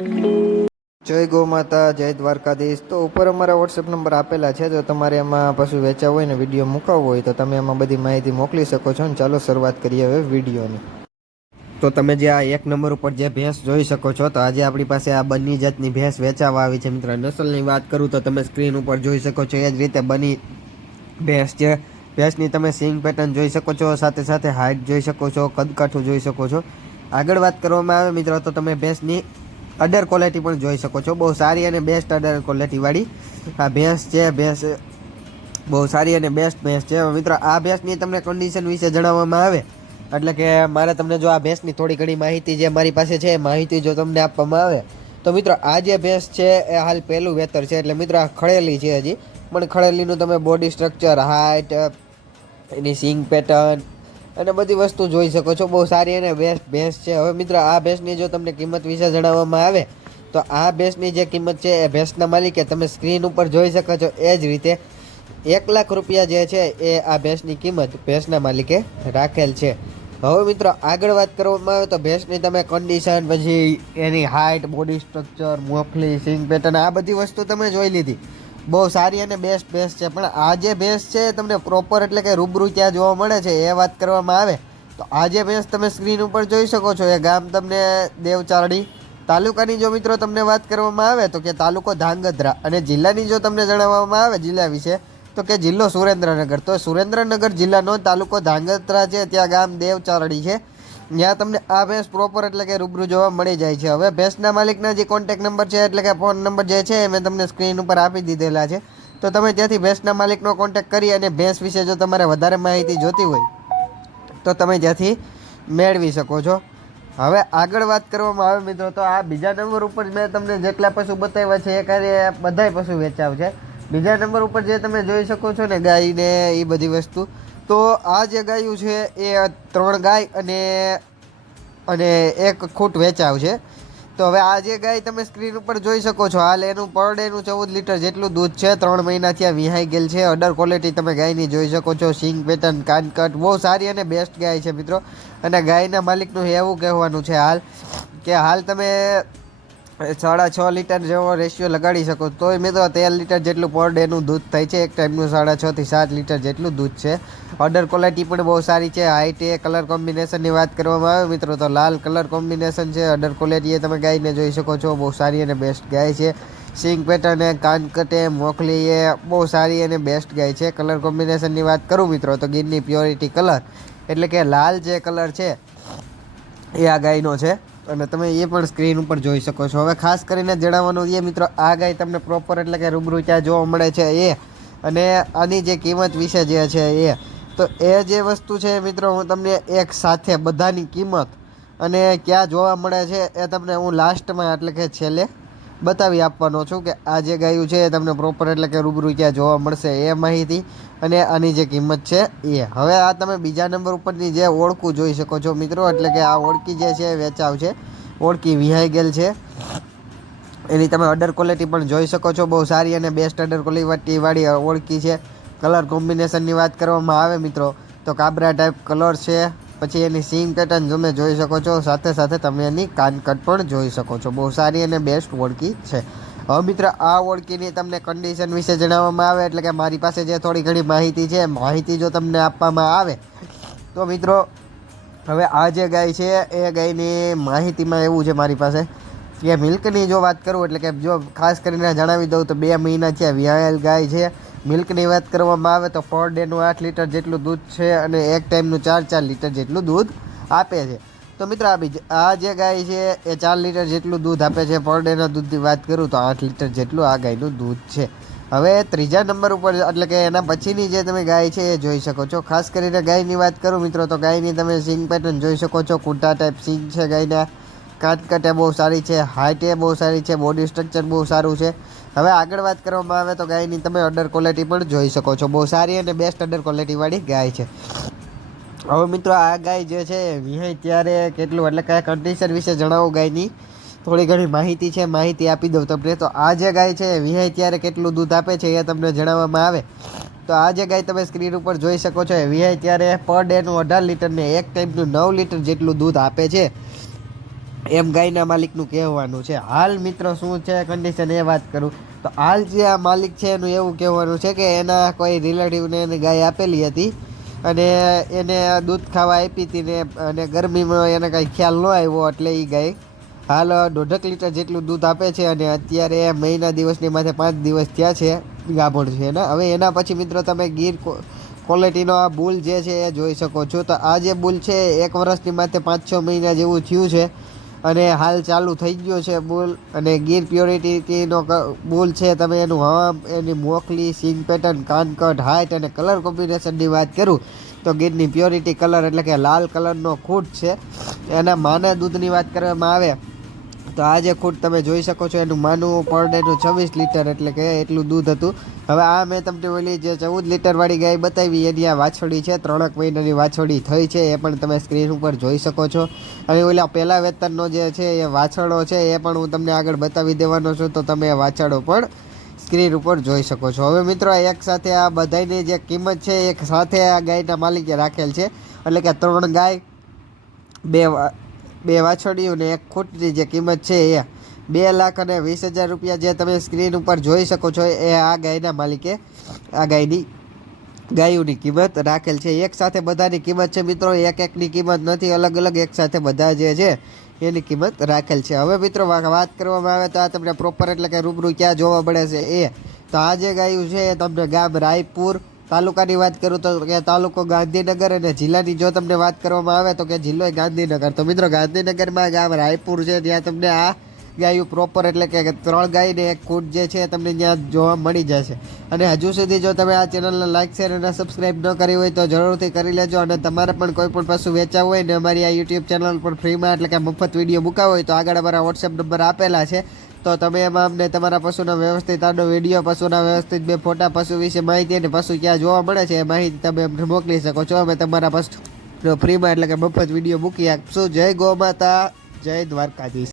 જય ગૌ માતા, જય દ્વારકાધીશ. તો ઉપર અમારા વોટ્સએપ નંબર આપેલા છે. જો તમારે એમાં પશુ વેચાવ હોય ને, વીડિયો મુકાવવો હોય, તો તમે એમાં બધી માહિતી મોકલી શકો છો. ને ચાલો શરૂઆત કરીએ હવે વિડીયોની. તો તમે જે આ એક નંબર ઉપર જે ભેંસ જોઈ શકો છો, તો આજે આપણી પાસે આ બની જાતની ભેંસ વેચાવા આવી છે. મિત્ર, નસલની વાત કરું તો તમે સ્ક્રીન ઉપર જોઈ શકો છો, એ જ રીતે બની ભેંસ છે. ભેંસની તમે સિંગ પેટર્ન જોઈ શકો છો, સાથે સાથે હાઇટ જોઈ શકો છો, કદકાઠું જોઈ શકો છો. આગળ વાત કરવામાં આવે મિત્રો, તો તમે ભેંસની અડર ક્વોલિટી પણ જોઈ શકો છો. બહુ સારી અને બેસ્ટ અડર ક્વોલિટીવાળી આ ભેંસ છે, ભેંસ બહુ સારી અને બેસ્ટ ભેંસ છે. મિત્રો, આ ભેંસની તમને કન્ડિશન વિશે જણાવવામાં આવે. એટલે કે મારે તમને જો આ ભેંસની થોડી ઘણી માહિતી જે મારી પાસે છે, એ માહિતી જો તમને આપવામાં આવે. તો મિત્રો, આ જે ભેંસ છે, એ હાલ પહેલું વેતર છે. એટલે મિત્રો, આ ખળેલી છે હજી. પણ ખળેલીનું તમે બોડી સ્ટ્રક્ચર હાઇટ એની સિંગ પેટર્ન અને બધી વસ્તુ જોઈ શકો છો. બહુ સારી અને બેસ્ટ ભેંસ છે. હવે મિત્રો, આ ભેંસની જો તમને કિંમત વિશે જણાવવામાં આવે, તો આ ભેંસની જે કિંમત છે, એ ભેંસના માલિકે તમે સ્ક્રીન ઉપર જોઈ શકો છો. એ જ રીતે એક લાખ રૂપિયા જે છે, એ આ ભેંસની કિંમત ભેંસના માલિકે રાખેલ છે. હવે મિત્રો, આગળ વાત કરવામાં આવે તો ભેંસની તમે કન્ડિશન પછી એની હાઇટ બોડી સ્ટ્રક્ચર મોફલી સિંગ પેટર્ન આ બધી વસ્તુ તમે જોઈ લીધી. બહુ સારી અને બેસ્ટ ભેંસ છે. પણ આ જે ભેંસ છે તમને પ્રોપર એટલે કે રૂબરૂ ત્યાં જોવા મળે છે, એ વાત કરવામાં આવે, તો આ જે ભેંસ તમે સ્ક્રીન ઉપર જોઈ શકો છો, એ ગામ તમને દેવચારડી તાલુકાની જો મિત્રો તમને વાત કરવામાં આવે, તો કે તાલુકો ધાંગધ્રા અને જિલ્લાની જો તમને જણાવવામાં આવે જિલ્લા વિશે, તો કે જિલ્લો સુરેન્દ્રનગર. તો સુરેન્દ્રનગર જિલ્લાનો તાલુકો ધાંગધ્રા છે, ત્યાં ગામ દેવચારડી છે. ત્યાં તમને આ ભેંસ પ્રોપર એટલે કે રૂબરૂ જોવા મળી જાય છે. હવે ભેંસના માલિકના જે કોન્ટેક નંબર છે એટલે કે ફોન નંબર જે છે એ મેં તમને સ્ક્રીન ઉપર આપી દીધેલા છે. તો તમે ત્યાંથી ભેંસના માલિકનો કોન્ટેક કરી અને ભેંસ વિશે જો તમારે વધારે માહિતી જોતી હોય, તો તમે ત્યાંથી મેળવી શકો છો. હવે આગળ વાત કરવામાં આવે મિત્રો, તો આ બીજા નંબર ઉપર મેં તમને જેટલા પશુ બતાવ્યા છે એ કાર્ય બધાય પશુ વેચાવ છે. બીજા નંબર ઉપર જે તમે જોઈ શકો છો ને, ગાય ને એ બધી વસ્તુ. તો આ જે ગાયું છે એ ત્રણ ગાય અને અને એક ખૂટ વેચાવ છે. તો હવે આ જે ગાય તમે સ્ક્રીન ઉપર જોઈ શકો છો, હાલ એનું પર ડેનું ચૌદ લીટર જેટલું દૂધ છે. ત્રણ મહિના ત્યાં વિહાઈ ગયેલ છે. અડર ક્વોલિટી તમે ગાયની જોઈ શકો છો. સિંગ પેટર્ન કાનકટ, બહુ સારી અને બેસ્ટ ગાય છે મિત્રો. અને ગાયના માલિકનું એવું કહેવાનું છે હાલ કે હાલ તમે સાડા છ લીટર જેવો રેશિયો લગાડી શકો. તોય મિત્રો તેર લીટર જેટલું પર ડેનું દૂધ થાય છે. એક ટાઈમનું સાડા છ થી સાત લીટર જેટલું દૂધ છે. ઓર્ડર ક્વોલિટી પણ બહુ સારી છે. હાઈટ એ કલર કોમ્બિનેશનની વાત કરવામાં આવે મિત્રો, તો લાલ કલર કોમ્બિનેશન છે. ઓર્ડર ક્વોલિટી એ તમે ગાયને જોઈ શકો છો. બહુ સારી અને બેસ્ટ ગાય છે. સિંગ પેટર્ન એ, કાનકટે મોકલી એ બહુ સારી અને બેસ્ટ ગાય છે. કલર કોમ્બિનેશનની વાત કરું મિત્રો, તો ગીરની પ્યોરિટી કલર એટલે કે લાલ જે કલર છે, એ આ ગાયનો છે. અને તમે એ પણ સ્ક્રીન ઉપર જોઈ શકો છો. હવે ખાસ કરીને જણાવવાનું એ મિત્રો, આ ગાય તમને પ્રોપર એટલે કે રૂબરૂ ત્યાં જોવા મળે છે એ. અને આની જે કિંમત વિશે જે છે એ. તો એ જે વસ્તુ છે મિત્રો, હું તમને એક સાથે બધાની કિંમત અને ક્યાં જોવા મળે છે એ તમને હું લાસ્ટમાં એટલે કે છેલ્લે બતાવી આપવાનો છું કે આ જે ગાયું છે એ તમને પ્રોપર એટલે કે રૂબરૂ ક્યાં જોવા મળશે એ માહિતી અને આની જે કિંમત છે એ. હવે આ તમે બીજા નંબર ઉપરની જે ઓળખું જોઈ શકો છો મિત્રો, એટલે કે આ ઓળખી જે છે વેચાવ છે. ઓળખી વિહાઈ ગયેલ છે. એની તમે અડર ક્વોલિટી પણ જોઈ શકો છો. બહુ સારી અને બેસ્ટ અડર ક્વોલિટીવાળી ઓળખી છે. કલર કોમ્બિનેશનની વાત કરવામાં આવે મિત્રો, તો કાબરા ટાઈપ કલર છે. પછી એની સીમ પેટર્ન તમે જોઈ શકો છો. સાથે સાથે તમે એની કાનકટ પણ જોઈ શકો છો. બહુ સારી અને બેસ્ટ ઓળખી છે. હવે મિત્ર, આ ઓળખીની તમને કન્ડિશન વિશે જણાવવામાં આવે, એટલે કે મારી પાસે જે થોડી ઘણી માહિતી છે માહિતી જો તમને આપવામાં આવે, તો મિત્રો, હવે આ જે ગાય છે, એ ગાયની માહિતીમાં એવું છે મારી પાસે, કે મિલ્કની જો વાત કરું, એટલે કે જો ખાસ કરીને જણાવી દઉં, તો બે મહિના છે વ્યાયેલ ગાય છે મિલ્કની વાત કરવામાં આવે તો પર ડેનું આઠ લીટર જેટલું દૂધ છે અને એક ટાઈમનું ચાર ચાર લીટર જેટલું દૂધ આપે છે. તો મિત્રો આ બીજ આ જે ગાય છે એ ચાર લીટર જેટલું દૂધ આપે છે. પર ડેના દૂધની વાત કરું તો આઠ લીટર જેટલું આ ગાયનું દૂધ છે. હવે ત્રીજા નંબર ઉપર, એટલે કે એના પછીની જે તમે ગાય છે એ જોઈ શકો છો. ખાસ કરીને ગાયની વાત કરું મિત્રો, તો ગાયની તમે સિંગ પેટર્ન જોઈ શકો છો. કુંટા ટાઈપ સિંગ છે ગાયના. કાટકટ બહુ સારી છે હાઇટે બહુ સારી છે બોડી સ્ટ્રક્ચર બહુ સારું છે. હવે આગળ વાત કરવામાં આવે તો ગાયની તમે અડર ક્વોલિટી પણ જોઈ શકો છો. બહુ સારી અને બેસ્ટ અડર ક્વોલિટીવાળી ગાય છે. હવે મિત્રો આ ગાય જે છે, વિહાય ત્યારે કેટલું, એટલે કયા કન્ડિશન વિશે જણાવો ગાયની. થોડી ઘણી માહિતી છે, માહિતી આપી દઉં તમને. તો આ જે ગાય છે, વિહાય ત્યારે કેટલું દૂધ આપે છે એ તમને જણાવવામાં આવે. તો આ જે ગાય તમે સ્ક્રીન ઉપર જોઈ શકો છો વિહાય ત્યારે પર ડેનું અઢાર લીટરને એક ટાઈમનું નવ લીટર જેટલું દૂધ આપે છે. એમ ગાયના માલિકનું કહેવાનું છે. હાલ મિત્રો શું છે કન્ડિશન એ વાત કરું. તો હાલ જે આ માલિક છે એનું એવું કહેવાનું છે કે એના કોઈ રિલેટિવને એને ગાય આપેલી હતી અને એને દૂધ ખાવા આપી હતી ને અને ગરમીમાં એને કાંઈ ખ્યાલ ન આવ્યો એટલે એ ગાય હાલ દોઢક લીટર જેટલું દૂધ આપે છે અને અત્યારે મહિના દિવસની માથે પાંચ દિવસ થયા છે ગાભણ છે એના હવે એના પછી મિત્રો તમે ગીર ક્વોલિટીનો આ બુલ જે છે એ જોઈ શકો છો. તો આ જે બુલ છે એક વર્ષની માથે પાંચ છ મહિના જેવું થયું છે. અને હાલ ચાલુ થઈ ગયો છે બુલ અને ગીર પ્યોરિટીનો બુલ છે, તમે એનું હવા, એની મોકલી સિંગ પેટર્ન, કાનકટ હાઇટ અને કલર કોમ્બિનેશનની વાત કરું, તો ગીરની પ્યોરિટી કલર એટલે કે લાલ કલરનો ખૂટ છે. એના માના દૂધની વાત કરવામાં આવે, તો આ જે ખૂટ તમે જોઈ શકો છો, એનું માનું પર ડેનું છવ્વીસ લીટર એટલે કે એટલું દૂધ હતું. હવે આ મેં તમને ઓલી જે ચૌદ લીટરવાળી ગાય બતાવી, એની આ વાછોડી છે, ત્રણેક મહિનાની વાછોડી થઈ છે, એ પણ તમે સ્ક્રીન ઉપર જોઈ શકો છો. અને ઓલા પહેલા વેતનનો જે છે, એ વાછરડો છે, એ પણ હું તમને આગળ બતાવી દેવાનો છું, તો તમે એ વાછરડો પણ સ્ક્રીન ઉપર જોઈ શકો છો. હવે મિત્રો એક સાથે આ બધાની જે કિંમત છે એક સાથે આ ગાયના માલિકે રાખેલ છે. એટલે કે ત્રણ ગાય, બે બે વાછડીઓ ને એક ખૂટની જે કિંમત છે, એ બે લાખ અને વીસ હજાર રૂપિયા જે તમે સ્ક્રીન ઉપર જોઈ શકો છો, એ આ ગાયના માલિકે, આ ગાયની, ગાયોની કિંમત રાખેલ છે. એક સાથે બધાની કિંમત છે મિત્રો, એક એકની કિંમત નથી, અલગ અલગ એક સાથે બધા જે છે, એની કિંમત રાખેલ છે. હવે મિત્રો વાત કરવામાં આવે તો આ તમને પ્રોપર એટલે કે રૂબરૂ ક્યાં જોવા મળે છે એ. તો આ જે ગાયું છે એ તમને ગામ રાયપુર તાલુકાની વાત કરું તો કે તાલુકો ગાંધીનગર અને જિલ્લાની જો તમને વાત કરવામાં આવે તો કે જિલ્લો ગાંધીનગર. તો મિત્રો, ગાંધીનગરમાં ગામ રાયપુર છે, ત્યાં તમને આ ગાયું પ્રોપર એટલે કે ત્રણ ગાયને એક કૂટ જે છે તમને ત્યાં જોવા મળી જશે. અને હજુ સુધી જો તમે આ ચેનલને લાઇક શેર અને સબસ્ક્રાઈબ ન કરી હોય તો જરૂરથી કરી લેજો અને તમારે પણ કોઈ પણ પશુ વેચાવું હોય ને અમારી આ યુટ્યુબ ચેનલ પર ફ્રીમાં એટલે કે મફત વીડિયો મૂકાવો હોય તો આગળ અમારા વોટ્સએપ નંબર આપેલા છે. તો તમે એમાં અમને તમારા પશુના વ્યવસ્થિત આનો વીડિયો પશુના વ્યવસ્થિત બે ફોટા, પશુ વિશે માહિતી અને પશુ ક્યાં જોવા મળે છે એ માહિતી તમે અમને મોકલી શકો છો. અમે તમારા પશુ ફ્રીમાં એટલે કે મફત વીડિયો મૂકી આપશું. જય ગો માતા જય દ્વારકાધીશ.